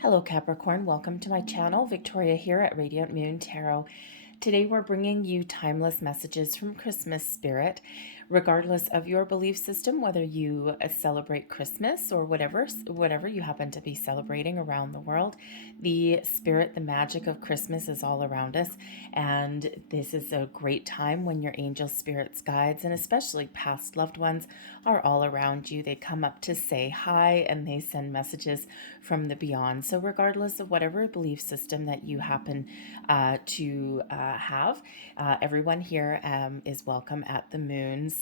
Hello Capricorn, welcome to my channel. Victoria here at Radiant Moon Tarot. Today we're bringing you timeless messages from Christmas spirit, regardless of your belief system, whether you celebrate Christmas or whatever you happen to be celebrating around the world. The spirit, the magic of Christmas is all around us, and this is a great time when your angel spirits, guides, and especially past loved ones are all around you. They come up to say hi and they send messages from the beyond. So regardless of whatever belief system that you happen to have, everyone here is welcome at the moon.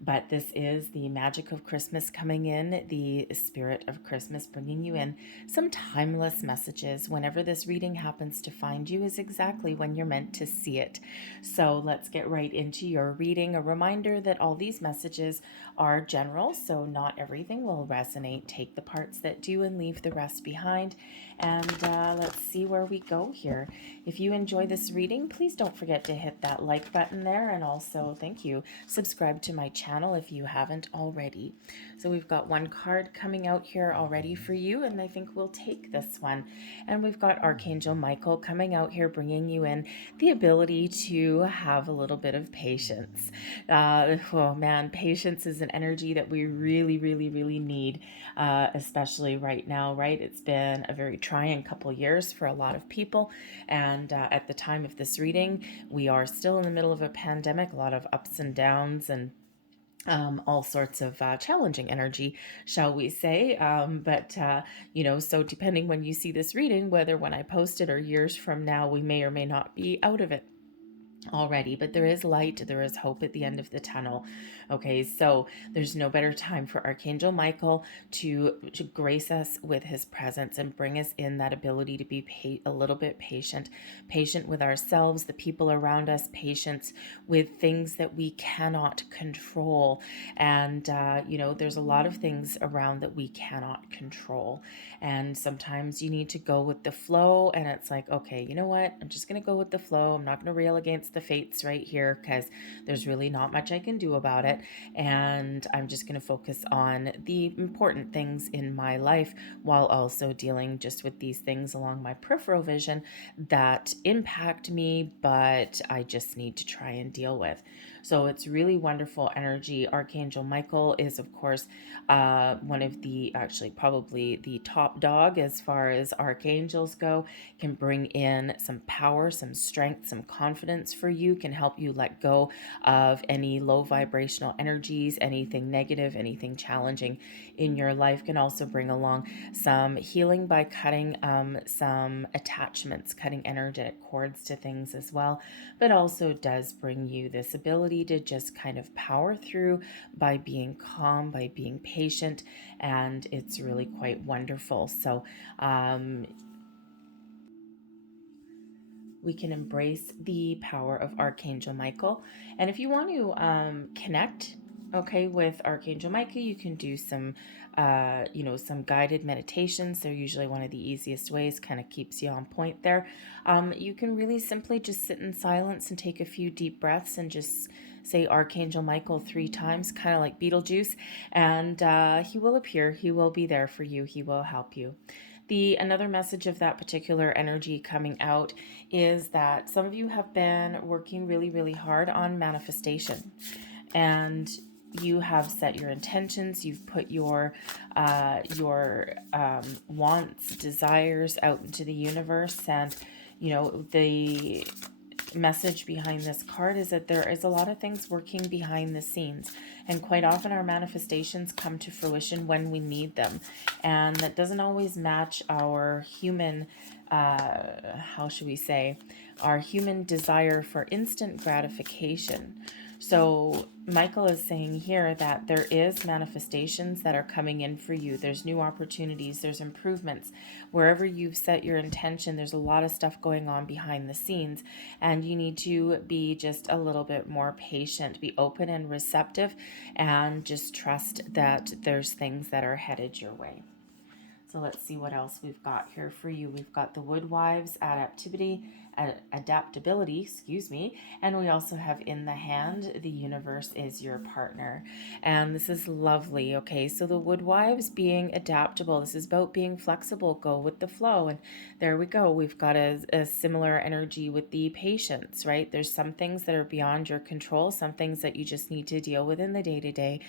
But this is the magic of Christmas coming in, the spirit of Christmas bringing you in some timeless messages. Whenever this reading happens to find you is exactly when you're meant to see it. So let's get right into your reading. A reminder that all these messages are general, so not everything will resonate. Take the parts that do and leave the rest behind. And let's see where we go here. If you enjoy this reading, please don't forget to hit that like button there, and also, thank you, subscribe to my channel if you haven't already. So we've got one card coming out here already for you, and I think we'll take this one. And we've got Archangel Michael coming out here, bringing you in the ability to have a little bit of patience. Oh man, patience is an energy that we really need, especially right now, right? It's been a very trying couple years for a lot of people, and at the time of this reading, we are still in the middle of a pandemic, a lot of ups and downs, and all sorts of challenging energy, shall we say. So depending when you see this reading, whether when I post it or years from now, we may or may not be out of it already, but there is light, there is hope at the end of the tunnel. Okay, so there's no better time for Archangel Michael to grace us with his presence and bring us in that ability to be a little bit patient with ourselves, the people around us, patience with things that we cannot control. And there's a lot of things around that we cannot control, and sometimes you need to go with the flow, and it's like, okay, you know what, I'm just gonna go with the flow. I'm not gonna rail against the fates right here because there's really not much I can do about it, and I'm just going to focus on the important things in my life while also dealing just with these things along my peripheral vision that impact me, but I just need to try and deal with. So it's really wonderful energy. Archangel Michael is, of course, one of the, actually probably the top dog as far as archangels go. Can bring in some power, some strength, some confidence for you, can help you let go of any low vibrational energies, anything negative, anything challenging in your life. Can also bring along some healing by cutting some attachments, cutting energetic cords to things as well, but also does bring you this ability to just kind of power through by being calm, by being patient, and it's really quite wonderful. So we can embrace the power of Archangel Michael. And if you want to connect, okay, with Archangel Michael, you can do some, some guided meditations. They're usually one of the easiest ways, kind of keeps you on point there. You can really simply just sit in silence and take a few deep breaths and just say Archangel Michael 3 times, kind of like Beetlejuice, and he will appear. He will be there for you. He will help you. Another message of that particular energy coming out is that some of you have been working really hard on manifestation, and you have set your intentions, you've put your wants, desires out into the universe, and the message behind this card is that there is a lot of things working behind the scenes, and quite often our manifestations come to fruition when we need them, and that doesn't always match our human how should we say, our human desire for instant gratification. So Michael is saying here that there is manifestations that are coming in for you. There's new opportunities, there's improvements. Wherever you've set your intention, there's a lot of stuff going on behind the scenes, and you need to be just a little bit more patient, be open and receptive, and just trust that there's things that are headed your way. So let's see what else we've got here for you. We've got the Woodwives, adaptability, excuse me, and we also have in the hand, the universe is your partner. And this is lovely. Okay, so the Woodwives being adaptable, this is about being flexible, go with the flow. And there we go. We've got a similar energy with the Patience, right? There's some things that are beyond your control, some things that you just need to deal with in the day-to-day.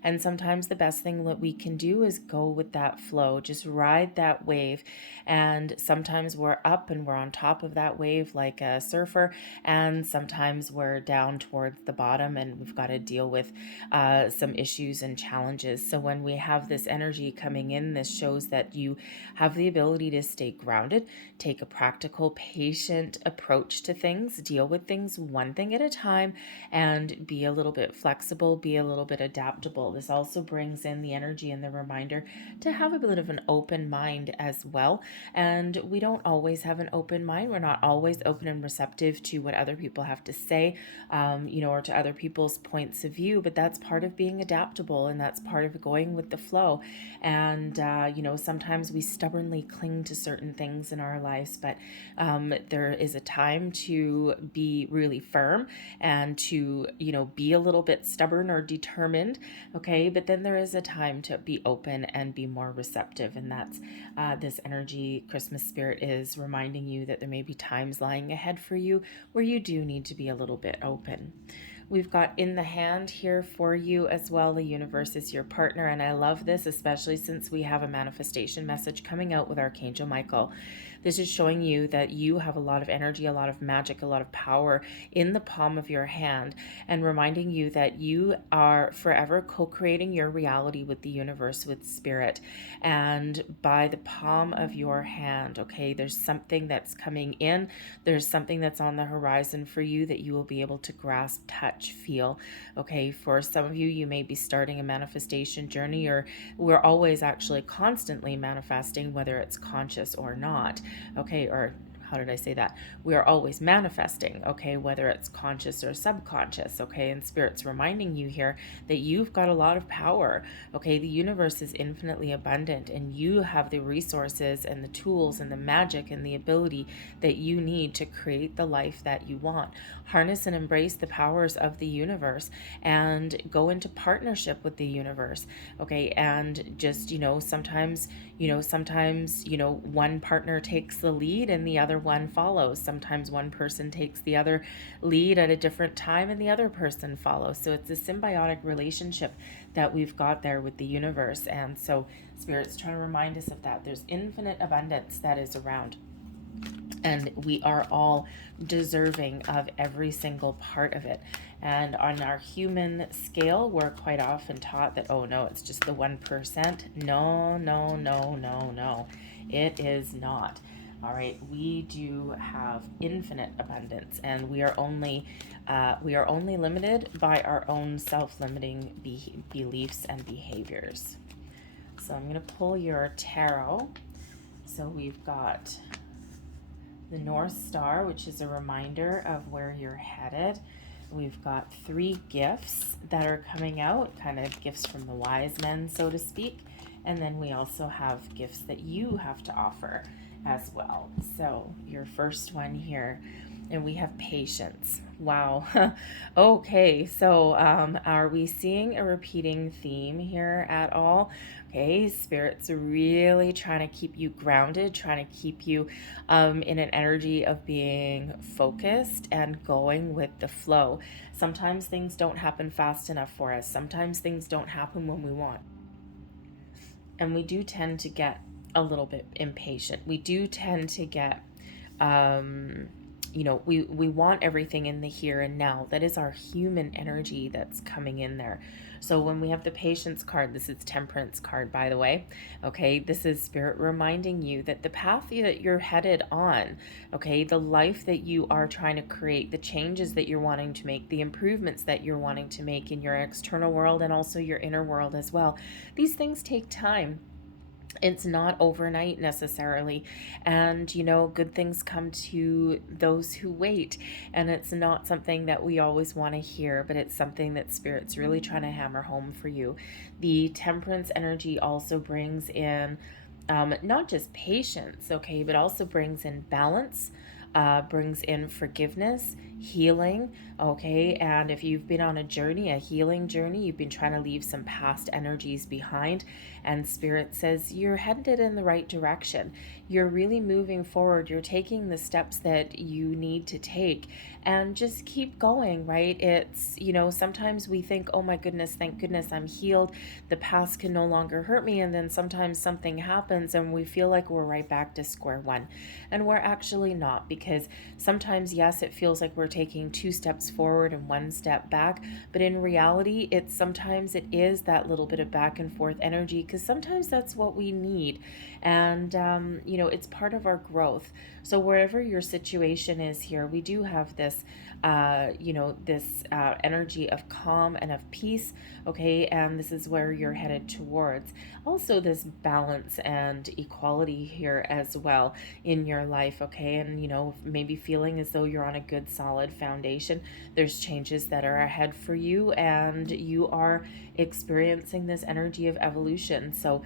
And sometimes the best thing that we can do is go with that flow, just ride that wave. And sometimes we're up and we're on top of that wave like a surfer, and sometimes we're down towards the bottom and we've got to deal with some issues and challenges. So when we have this energy coming in, this shows that you have the ability to stay grounded, take a practical, patient approach to things, deal with things one thing at a time, and be a little bit flexible, be a little bit adaptable. This also brings in the energy and the reminder to have a bit of an open mind as well. And we don't always have an open mind. We're not always open and receptive to what other people have to say, or to other people's points of view. But that's part of being adaptable, and that's part of going with the flow. And, sometimes we stubbornly cling to certain things in our lives, but there is a time to be really firm and to, be a little bit stubborn or determined. Okay. But then there is a time to be open and be more receptive. And that's this energy. Christmas spirit is reminding you that there may be times lying ahead for you where you do need to be a little bit open. We've got in the hand here for you as well, the universe is your partner. And I love this, especially since we have a manifestation message coming out with Archangel Michael. This is showing you that you have a lot of energy, a lot of magic, a lot of power in the palm of your hand, and reminding you that you are forever co-creating your reality with the universe, with spirit. And by the palm of your hand, okay, there's something that's coming in. There's something that's on the horizon for you that you will be able to grasp, touch, feel. Okay, for some of you, you may be starting a manifestation journey, or we're always actually constantly manifesting, whether it's conscious or not. Okay, or how did I say that? We are always manifesting, okay, whether it's conscious or subconscious, okay, and Spirit's reminding you here that you've got a lot of power, okay, the universe is infinitely abundant, and you have the resources and the tools and the magic and the ability that you need to create the life that you want. Harness and embrace the powers of the universe and go into partnership with the universe, okay, and just, sometimes, one partner takes the lead and the other one follows. Sometimes one person takes the other lead at a different time and the other person follows. So it's a symbiotic relationship that we've got there with the universe. And so Spirit's trying to remind us of that. There's infinite abundance that is around. And we are all deserving of every single part of it. And on our human scale, we're quite often taught that, oh no, it's just the 1%. No, no, no, no, no. It is not. All right, we do have infinite abundance, and we are only limited by our own self-limiting beliefs and behaviors. So I'm going to pull your tarot. So we've got the North Star, which is a reminder of where you're headed. We've got 3 gifts that are coming out, kind of gifts from the wise men, so to speak. And then we also have gifts that you have to offer as well. So your first one here, and we have patience. Wow. Okay, so are we seeing a repeating theme here at all? Okay, Spirit's really trying to keep you grounded, trying to keep you in an energy of being focused and going with the flow. Sometimes things don't happen fast enough for us. Sometimes things don't happen when we want. And we do tend to get a little bit impatient. We do tend to get, we want everything in the here and now. That is our human energy that's coming in there. So when we have the Patience card, this is Temperance card, by the way. Okay, this is Spirit reminding you that the path that you're headed on, okay, the life that you are trying to create, the changes that you're wanting to make, the improvements that you're wanting to make in your external world and also your inner world as well. These things take time. It's not overnight necessarily. And, good things come to those who wait. And it's not something that we always want to hear, but it's something that Spirit's really trying to hammer home for you. The Temperance energy also brings in not just patience, okay, but also brings in balance, brings in forgiveness, healing, okay? And if you've been on a journey, a healing journey, you've been trying to leave some past energies behind, and Spirit says you're headed in the right direction. You're really moving forward. You're taking the steps that you need to take, and just keep going, right? It's, sometimes we think, oh my goodness, thank goodness I'm healed. The past can no longer hurt me. And then sometimes something happens and we feel like we're right back to square one. And we're actually not, because sometimes, yes, it feels like we're taking 2 steps forward and 1 step back. But in reality, sometimes it is that little bit of back and forth energy, because sometimes that's what we need. And, it's part of our growth. So wherever your situation is here, we do have this, energy of calm and of peace, okay? And this is where you're headed towards. Also, this balance and equality here as well in your life, okay? And, maybe feeling as though you're on a good, solid foundation. There's changes that are ahead for you, and you are experiencing this energy of evolution. So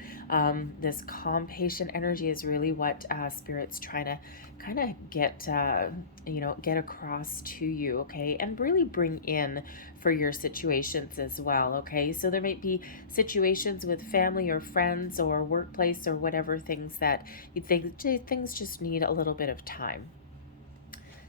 this calm, patient energy is really what Spirit's trying to kind of get across to you, okay? And really bring in for your situations as well, okay? So there might be situations with family or friends or workplace or whatever, things that you think things just need a little bit of time.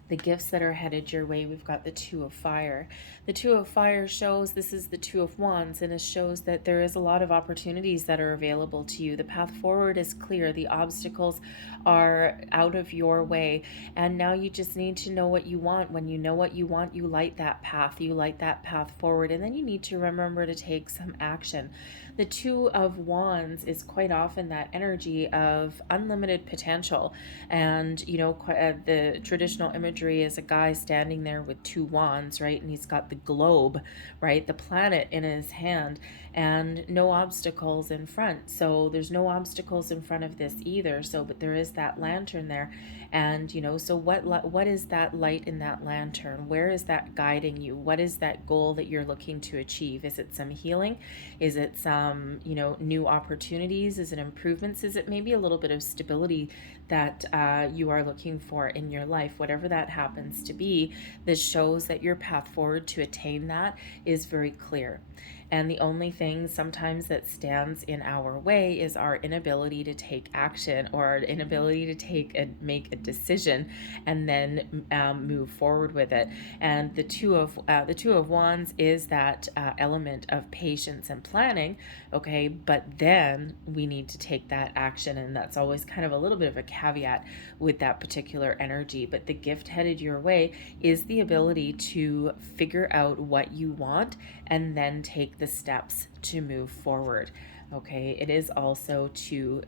The gifts that are headed your way, we've got the 2 of Fire. The 2 of Fire shows, this is the 2 of Wands, and it shows that there is a lot of opportunities that are available to you. The path forward is clear. The obstacles are out of your way, and now you just need to know what you want. When you know what you want, you light that path. You light that path forward, and then you need to remember to take some action. The 2 of Wands is quite often that energy of unlimited potential, and the traditional imagery is a guy standing there with 2 wands, right? And he's got the globe, right, the planet in his hand, and no obstacles in front. So there's no obstacles in front of this either. So, but there is that lantern there, and so what is that light in that lantern? Where is that guiding you? What is that goal that you're looking to achieve? Is it some healing? Is it some new opportunities? Is it improvements? Is it maybe a little bit of stability that you are looking for in your life? Whatever that happens to be, this shows that your path forward to attain that is very clear. And the only thing sometimes that stands in our way is our inability to take action, or our inability to make a decision and then move forward with it. And the two of Wands is that element of patience and planning, okay? But then we need to take that action, and that's always kind of a little bit of a caveat with that particular energy. But the gift headed your way is the ability to figure out what you want and then take the steps to move forward. Okay, it is also to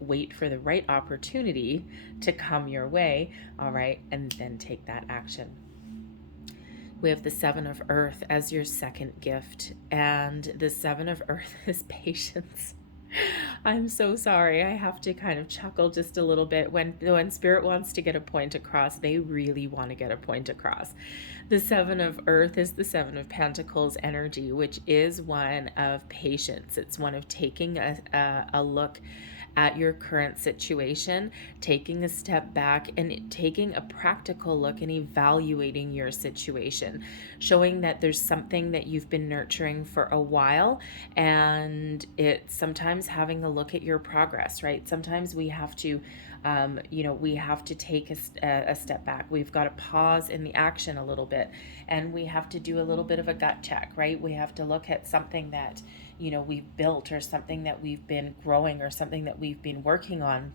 wait for the right opportunity to come your way, all right, and then take that action. We have the 7 of Earth as your second gift, and the 7 of Earth is patience. I'm so sorry. I have to kind of chuckle just a little bit. When Spirit wants to get a point across, they really want to get a point across. The 7 of Earth is the 7 of Pentacles energy, which is one of patience. It's one of taking a look at your current situation, taking a step back and taking a practical look and evaluating your situation, showing that there's something that you've been nurturing for a while, and it's sometimes having a look at your progress, right? Sometimes we have to we have to take a step back. We've got to pause in the action a little bit, and we have to do a little bit of a gut check, right? We have to look at something that we've built, or something that we've been growing, or something that we've been working on,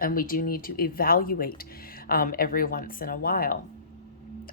and we do need to evaluate every once in a while.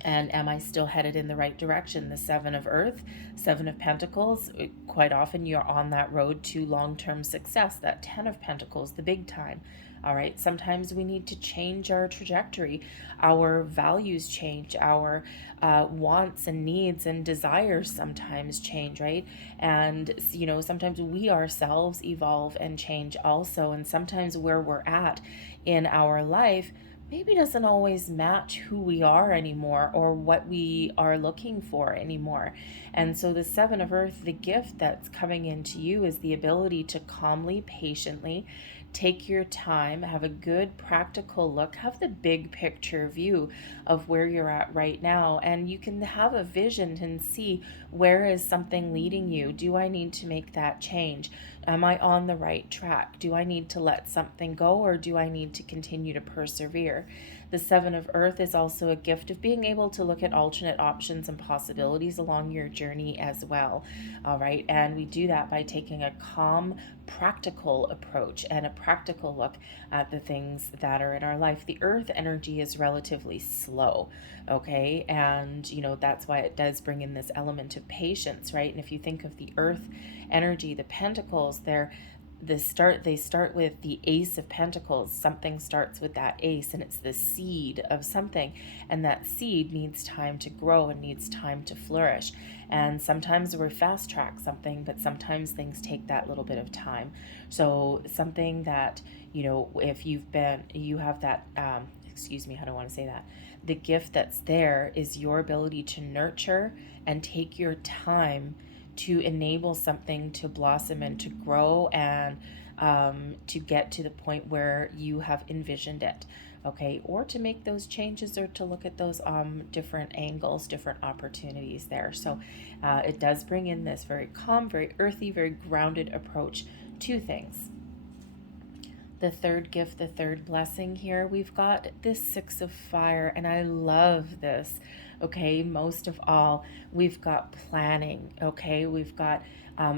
And am I still headed in the right direction? The 7 of Earth, 7 of Pentacles, quite often you're on that road to long-term success. That 10 of Pentacles, the big time. All right, sometimes we need to change our trajectory. Our values change, our wants and needs and desires sometimes change, right? And, sometimes we ourselves evolve and change also. And sometimes where we're at in our life maybe doesn't always match who we are anymore, or what we are looking for anymore. And so the 7 of Earth, the gift that's coming into you is the ability to calmly, patiently Take your time, have a good practical look, have the big picture view of where you're at right now, and you can have a vision and see, where is something leading you? Do I need to make that change? Am I on the right track? Do I need to let something go, or do I need to continue to persevere? The Seven of Earth is also a gift of being able to look at alternate options and possibilities along your journey as well. All right. And we do that by taking a calm, practical approach and a practical look at the things that are in our life. The earth energy is relatively slow. Okay. And, that's why it does bring in this element of patience, right? And if you think of the earth energy, the pentacles, they start with the Ace of Pentacles. Something starts with that ace, and it's the seed of something, and that seed needs time to grow and needs time to flourish. And sometimes we're fast track something, but sometimes things take that little bit of time. So something that, if you have that, excuse me, how do I want to say that? The gift that's there is your ability to nurture and take your time to enable something to blossom and to grow, and to get to the point where you have envisioned it. Okay, or to make those changes, or to look at those different angles, different opportunities there. So it does bring in this very calm, very earthy, very grounded approach to things. The third gift, the third blessing here, we've got this Six of Fire, and I love this. Okay, most of all, we've got planning. Okay, we've got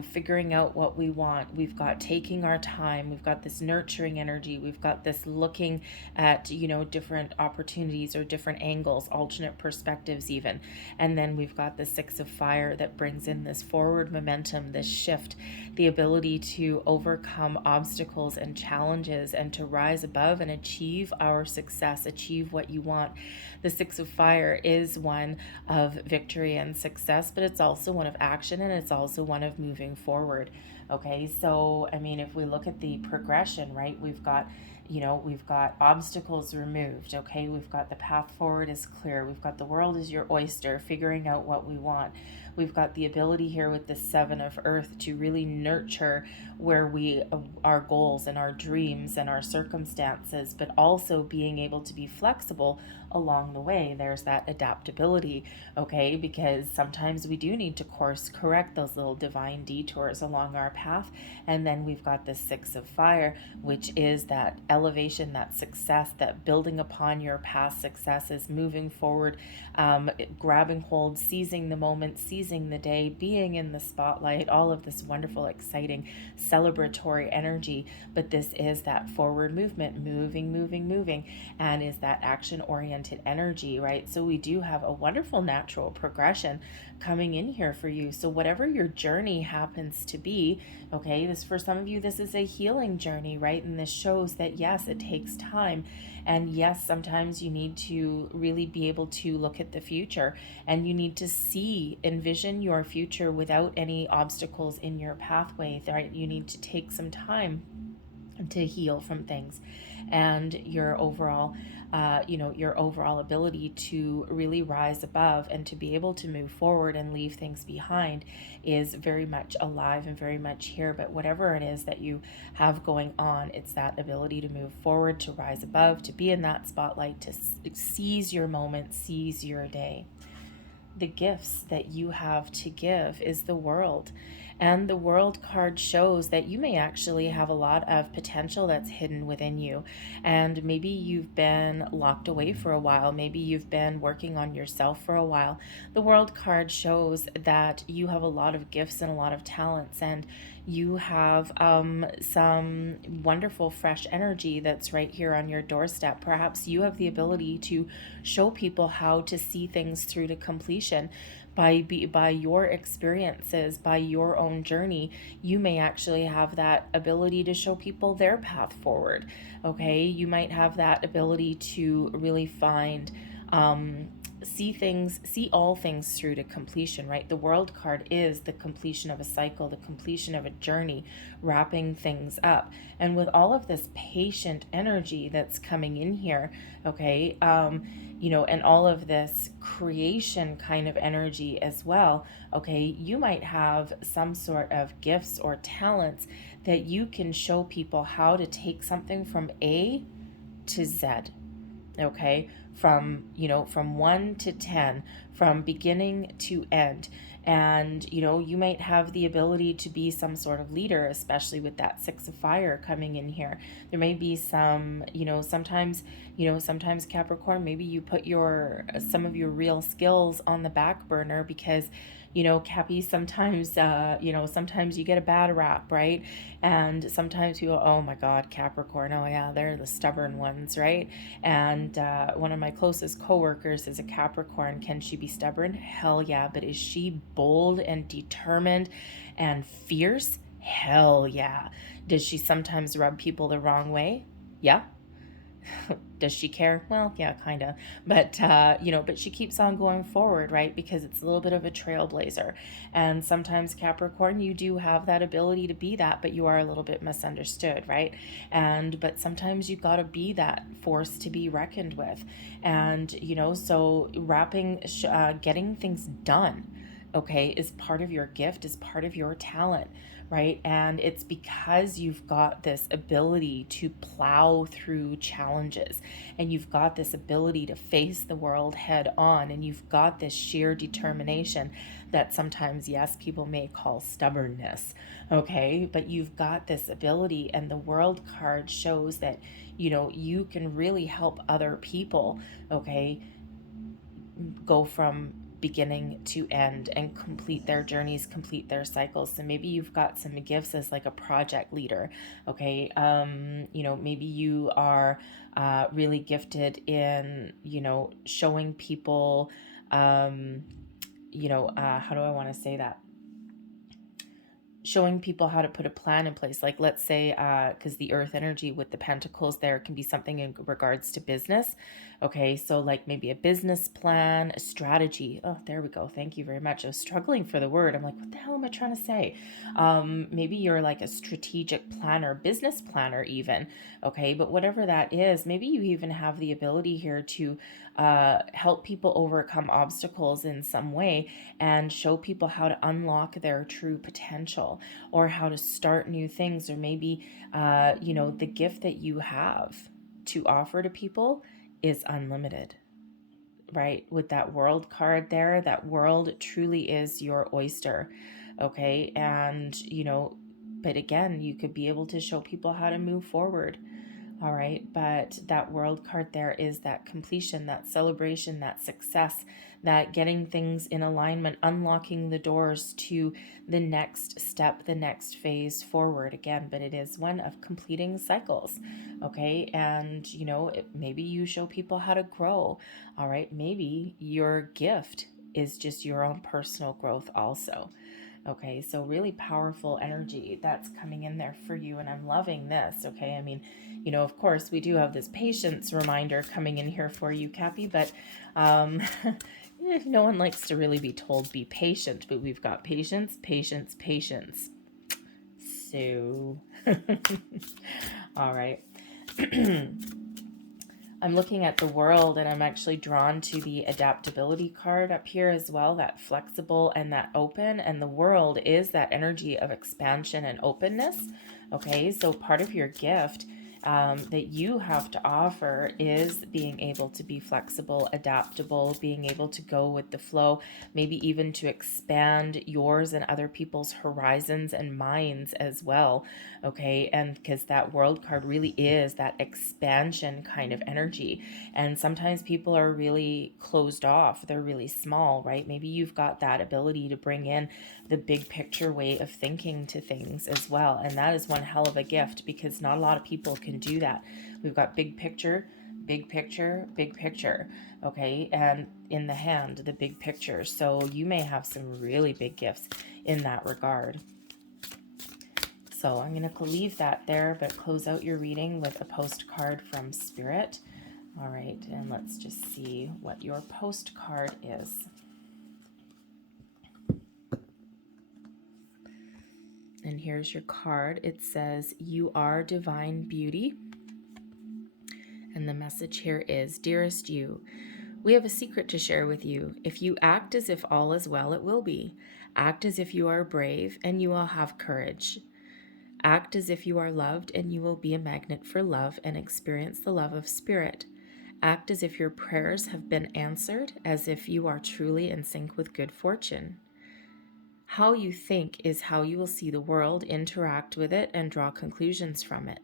figuring out what we want. We've got taking our time. We've got this nurturing energy. We've got this looking at, different opportunities or different angles, alternate perspectives even. And then we've got the Six of Fire that brings in this forward momentum, this shift, the ability to overcome obstacles and challenges and to rise above and achieve our success, achieve what you want. The Six of Fire is one of victory and success, but it's also one of action, and it's also one of moving forward. Okay, so if we look at the progression, right, we've got obstacles removed. Okay, we've got the path forward is clear. We've got the world is your oyster, figuring out what we want. We've got the ability here with the Seven of Earth to really nurture where our goals and our dreams and our circumstances, but also being able to be flexible along the way. There's that adaptability, okay, because sometimes we do need to course correct those little divine detours along our path. And then we've got the Six of Fire, which is that elevation, that success, that building upon your past successes, moving forward, grabbing hold, seizing the moment, seizing the day, being in the spotlight, all of this wonderful, exciting, celebratory energy. But this is that forward movement, moving, and is that action-oriented energy, right? So we do have a wonderful natural progression coming in here for you. So whatever your journey happens to be, okay, this, for some of you, this is a healing journey, right? And this shows that yes, it takes time. And yes, sometimes you need to really be able to look at the future, and you need to envision your future without any obstacles in your pathway, right? You need to take some time to heal from things, and your overall ability to really rise above and to be able to move forward and leave things behind is very much alive and very much here. But whatever it is that you have going on, it's that ability to move forward, to rise above, to be in that spotlight, to seize your moment, seize your day. The gifts that you have to give is the World. And the World card shows that you may actually have a lot of potential that's hidden within you. And maybe you've been locked away for a while. Maybe you've been working on yourself for a while. The World card shows that you have a lot of gifts and a lot of talents, and you have some wonderful fresh energy that's right here on your doorstep. Perhaps you have the ability to show people how to see things through to completion. By your experiences, by your own journey, you may actually have that ability to show people their path forward. Okay, you might have that ability to really find see all things through to completion, right? The World card is the completion of a cycle, the completion of a journey, wrapping things up. And with all of this patient energy that's coming in here, okay, and all of this creation kind of energy as well, okay, you might have some sort of gifts or talents that you can show people how to take something from A to Z. Okay, from, from 1 to 10, from beginning to end. And you might have the ability to be some sort of leader, especially with that 6 of fire coming in here. There may be some, sometimes Capricorn, maybe you put some of your real skills on the back burner because Cappy, sometimes sometimes you get a bad rap, right? And sometimes people, oh my God, Capricorn, oh yeah, they're the stubborn ones, right? And one of my closest coworkers is a Capricorn. Can she be stubborn? Hell yeah. But is she bold and determined and fierce? Hell yeah. Does she sometimes rub people the wrong way? Yeah. Does she care? Well, yeah, kind of. But, but she keeps on going forward, right? Because it's a little bit of a trailblazer. And sometimes, Capricorn, you do have that ability to be that, but you are a little bit misunderstood, right? But sometimes you got to be that force to be reckoned with. And, so getting things done, okay, is part of your gift, is part of your talent, right? And it's because you've got this ability to plow through challenges, and you've got this ability to face the world head on, and you've got this sheer determination that sometimes, yes, people may call stubbornness, okay? But you've got this ability, and the World card shows that, you can really help other people, okay, go from beginning to end and complete their journeys, complete their cycles. So maybe you've got some gifts as like a project leader, okay? Maybe you are really gifted in, showing people, how do I want to say that? Showing people how to put a plan in place. Like, let's say, because the earth energy with the pentacles there can be something in regards to business. Okay, so like maybe a business plan, a strategy. Oh, there we go. Thank you very much. I was struggling for the word. I'm like, what the hell am I trying to say? Maybe you're like a strategic planner, business planner even. Okay, but whatever that is, maybe you even have the ability here to help people overcome obstacles in some way and show people how to unlock their true potential, or how to start new things, or maybe the gift that you have to offer to people is unlimited, right? With that World card there, that world truly is your oyster, okay? And but again, you could be able to show people how to move forward. All right, but that World card there is that completion, that celebration, that success, that getting things in alignment, unlocking the doors to the next step, the next phase forward again. But it is one of completing cycles, okay? And, maybe you show people how to grow. All right, maybe your gift is just your own personal growth also. Okay, so really powerful energy that's coming in there for you, and I'm loving this. Okay, I mean, of course, we do have this patience reminder coming in here for you, Cappy, but no one likes to really be told be patient, but we've got patience, patience, patience. So, all right. I'm looking at the world, and I'm actually drawn to the adaptability card up here as well, that flexible and that open. And the world is that energy of expansion and openness. Okay, so part of your gift that you have to offer is being able to be flexible, adaptable, being able to go with the flow, maybe even to expand yours and other people's horizons and minds as well. Okay, and because that World card really is that expansion kind of energy. And sometimes people are really closed off, they're really small, right? Maybe you've got that ability to bring in the big picture way of thinking to things as well. And that is one hell of a gift, because not a lot of people can do that. We've got big picture, big picture, big picture, okay? And in the hand, the big picture. So you may have some really big gifts in that regard. So I'm going to leave that there, but close out your reading with a postcard from Spirit. All right, and let's just see what your postcard is. And here's your card. It says, "You are divine beauty." And the message here is, "Dearest you, we have a secret to share with you. If you act as if all is well, it will be. Act as if you are brave, and you will have courage. Act as if you are loved, and you will be a magnet for love and experience the love of spirit. Act as if your prayers have been answered, as if you are truly in sync with good fortune. How you think is how you will see the world, interact with it, and draw conclusions from it.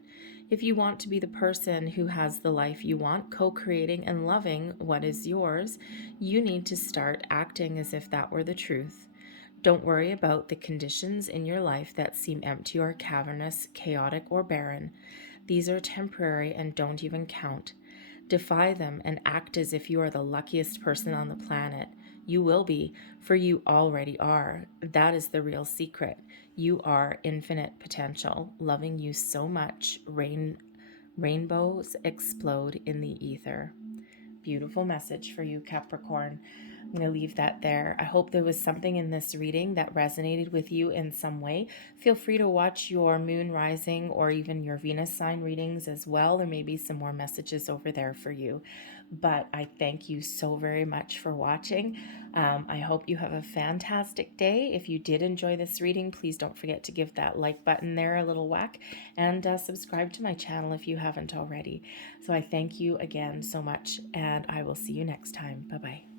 If you want to be the person who has the life you want, co-creating and loving what is yours, you need to start acting as if that were the truth. Don't worry about the conditions in your life that seem empty or cavernous, chaotic or barren. These are temporary and don't even count. Defy them and act as if you are the luckiest person on the planet. You will be, for you already are. That is the real secret. You are infinite potential, loving you so much. Rainbows explode in the ether. Beautiful message for you, Capricorn. I'm going to leave that there. I hope there was something in this reading that resonated with you in some way. Feel free to watch your moon rising or even your Venus sign readings as well. There may be some more messages over there for you. But I thank you so very much for watching. I hope you have a fantastic day. If you did enjoy this reading, please don't forget to give that like button there a little whack and subscribe to my channel if you haven't already. So I thank you again so much, and I will see you next time. Bye-bye.